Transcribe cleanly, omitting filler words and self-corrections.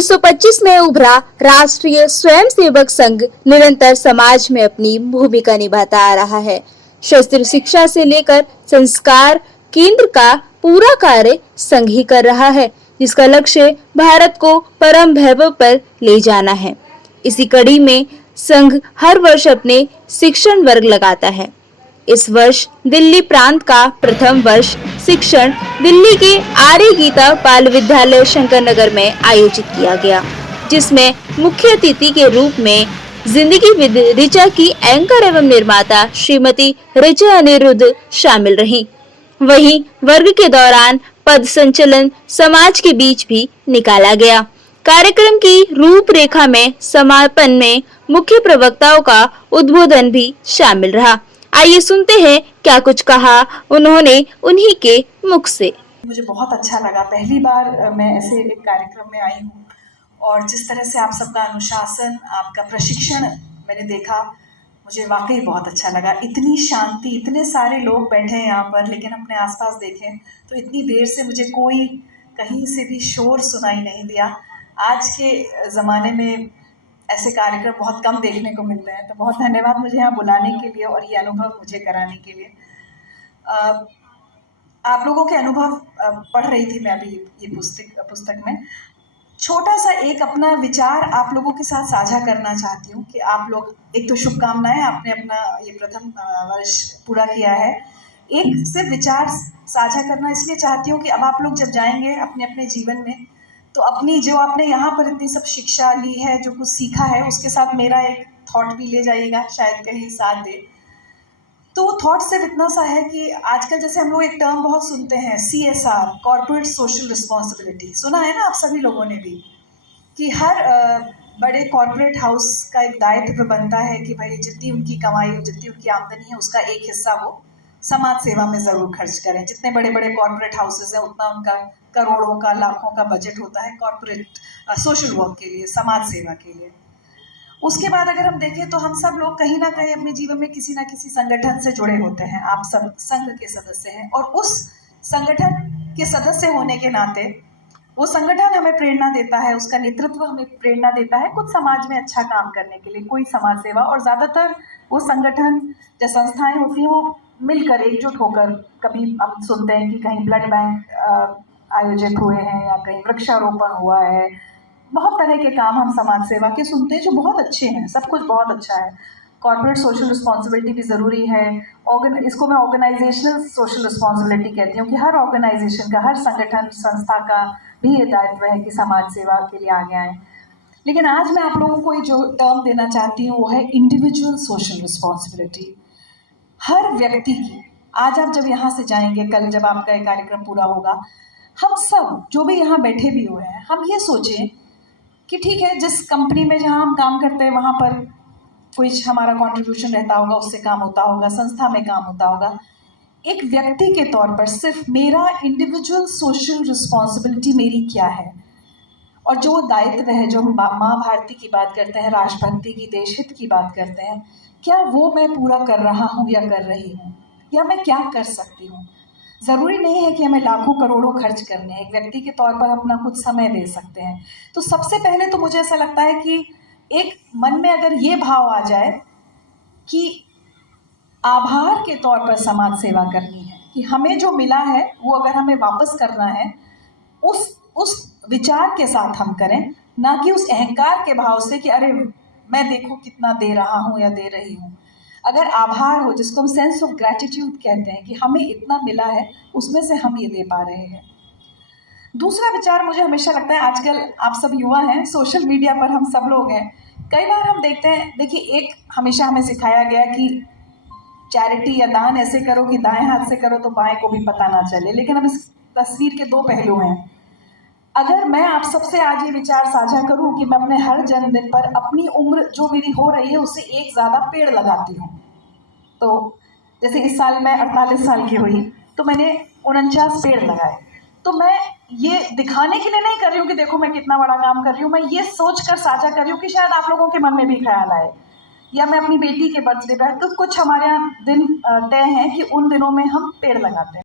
1925 में उभरा राष्ट्रीय स्वयंसेवक संघ निरंतर समाज में अपनी भूमिका निभाता आ रहा है। शस्त्र शिक्षा से लेकर संस्कार केंद्र का पूरा कार्य संघ ही कर रहा है, जिसका लक्ष्य भारत को परम वैभव पर ले जाना है। इसी कड़ी में संघ हर वर्ष अपने शिक्षण वर्ग लगाता है। इस वर्ष दिल्ली प्रांत का प्रथम वर्ष शिक्षण दिल्ली के आर्य गीता बाल विद्यालय शंकर नगर में आयोजित किया गया, जिसमें मुख्य अतिथि के रूप में जिंदगी ऋचा की एंकर एवं निर्माता श्रीमती ऋचा अनिरुद्ध शामिल रहीं। वहीं वर्ग के दौरान पद संचलन समाज के बीच भी निकाला गया। कार्यक्रम की रूपरेखा में समापन में मुख्य प्रवक्ताओं का उद्बोधन भी शामिल रहा। आइए सुनते हैं क्या कुछ कहा उन्होंने उन्हीं के मुख से। मुझे बहुत अच्छा लगा, पहली बार मैं ऐसे एक कार्यक्रम में आई हूँ और जिस तरह से आप सबका अनुशासन, आपका प्रशिक्षण मैंने देखा, मुझे वाकई बहुत अच्छा लगा। इतनी शांति, इतने सारे लोग बैठे हैं यहाँ पर, लेकिन अपने आसपास देखें तो इतनी देर से मुझे कोई कहीं से भी शोर सुनाई नहीं दिया। आज के ज़माने में ऐसे कार्यक्रम बहुत कम देखने को मिल रहे हैं, तो बहुत धन्यवाद मुझे यहाँ बुलाने के लिए और ये अनुभव मुझे कराने के लिए। आप लोगों के अनुभव पढ़ रही थी मैं अभी ये पुस्तक में। छोटा सा एक अपना विचार आप लोगों के साथ साझा करना चाहती हूँ कि आप लोग, एक तो शुभकामनाएं, आपने अपना ये प्रथम वर्ष पूरा किया है। एक सिर्फ विचार साझा करना इसलिए चाहती हूँ कि अब आप लोग जब जाएंगे अपने अपने जीवन में, तो अपनी जो आपने यहाँ पर इतनी सब शिक्षा ली है, जो कुछ सीखा है, उसके साथ मेरा एक थॉट भी ले जाइएगा, शायद कहीं साथ दे। तो वो थॉट सिर्फ इतना सा है कि आजकल जैसे हम लोग एक टर्म बहुत सुनते हैं, CSR, कॉर्पोरेट सोशल रिस्पॉन्सिबिलिटी, सुना है ना आप सभी लोगों ने भी, कि हर बड़े कॉर्पोरेट हाउस का एक दायित्व बनता है कि भाई जितनी उनकी कमाई, जितनी उनकी आमदनी है, उसका एक हिस्सा वो समाज सेवा में ज़रूर खर्च करें। जितने बड़े बड़े कॉर्पोरेट हाउसेज हैं, उतना उनका करोड़ों का, लाखों का बजट होता है कॉर्पोरेट सोशल वर्क के लिए, समाज सेवा के लिए। उसके बाद अगर हम देखें तो हम सब लोग कहीं ना कहीं अपने जीवन में किसी ना किसी संगठन से जुड़े होते हैं। आप सब संघ के सदस्य हैं और उस संगठन के सदस्य होने के नाते वो संगठन हमें प्रेरणा देता है, उसका नेतृत्व हमें प्रेरणा देता है कुछ समाज में अच्छा काम करने के लिए, कोई समाज सेवा। और ज़्यादातर वो संगठन या संस्थाएं होती हैं वो मिलकर, एकजुट होकर, कभी हम सुनते हैं कि कहीं ब्लड बैंक आयोजित हुए हैं या कहीं वृक्षारोपण हुआ है। बहुत तरह के काम हम समाज सेवा के सुनते हैं जो बहुत अच्छे हैं, सब कुछ बहुत अच्छा है। कॉर्पोरेट सोशल रिस्पॉन्सिबिलिटी भी ज़रूरी है। इसको मैं ऑर्गेनाइजेशनल सोशल रिस्पॉन्सिबिलिटी कहती हूँ कि हर ऑर्गेनाइजेशन का, हर संगठन, संस्था का भी ये दायित्व है कि समाज सेवा के लिए आगे आए। लेकिन आज मैं आप लोगों को ये जो टर्म देना चाहती हूँ वो है इंडिविजुअल सोशल रिस्पॉन्सिबिलिटी। हर व्यक्ति की, आज आप जब यहाँ से जाएंगे, कल जब आपका ये कार्यक्रम पूरा होगा, हम सब जो भी यहाँ बैठे भी हुए हैं, हम ये सोचें कि ठीक है, जिस कंपनी में जहाँ हम काम करते हैं वहाँ पर कुछ हमारा कंट्रीब्यूशन रहता होगा, उससे काम होता होगा, संस्था में काम होता होगा। एक व्यक्ति के तौर पर सिर्फ मेरा इंडिविजुअल सोशल रिस्पॉन्सिबिलिटी मेरी क्या है, और जो दायित्व है, जो हम माँ भारती की बात करते हैं, राष्ट्रभक्ति की, देशहित की बात करते हैं, क्या वो मैं पूरा कर रहा हूँ या कर रही हूँ, या मैं क्या कर सकती हूँ। ज़रूरी नहीं है कि हमें लाखों करोड़ों खर्च करने हैं, एक व्यक्ति के तौर पर अपना कुछ समय दे सकते हैं। तो सबसे पहले तो मुझे ऐसा लगता है कि एक मन में अगर ये भाव आ जाए कि आभार के तौर पर समाज सेवा करनी है, कि हमें जो मिला है वो अगर हमें वापस करना है, उस विचार के साथ हम करें, ना कि उस अहंकार के भाव से कि अरे मैं देखो कितना दे रहा हूँ या दे रही हूँ। अगर आभार हो, जिसको हम सेंस ऑफ ग्रैटिट्यूड कहते हैं, कि हमें इतना मिला है, उसमें से हम ये दे पा रहे हैं। दूसरा विचार मुझे हमेशा लगता है, आजकल आप सब युवा हैं, सोशल मीडिया पर हम सब लोग हैं, कई बार हम देखते हैं, देखिए एक हमेशा हमें सिखाया गया कि चैरिटी या दान ऐसे करो कि दाएं हाथ से करो तो बाएं को भी पता ना चले। लेकिन अब इस तस्वीर के दो पहलू हैं। अगर मैं आप सबसे आज ये विचार साझा करूं कि मैं अपने हर जन्मदिन पर अपनी उम्र जो मेरी हो रही है उससे एक ज़्यादा पेड़ लगाती हूँ, तो जैसे इस साल मैं 48 साल की हुई तो मैंने 49 पेड़ लगाए। तो मैं ये दिखाने के लिए नहीं कर रही हूँ कि देखो मैं कितना बड़ा काम कर रही हूँ, मैं ये सोच कर साझा कर रही हूँ कि शायद आप लोगों के मन में भी ख्याल आए। या मैं अपनी बेटी के बर्थडे पर, तो कुछ हमारे यहाँ दिन तय हैं कि उन दिनों में हम पेड़ लगाते हैं।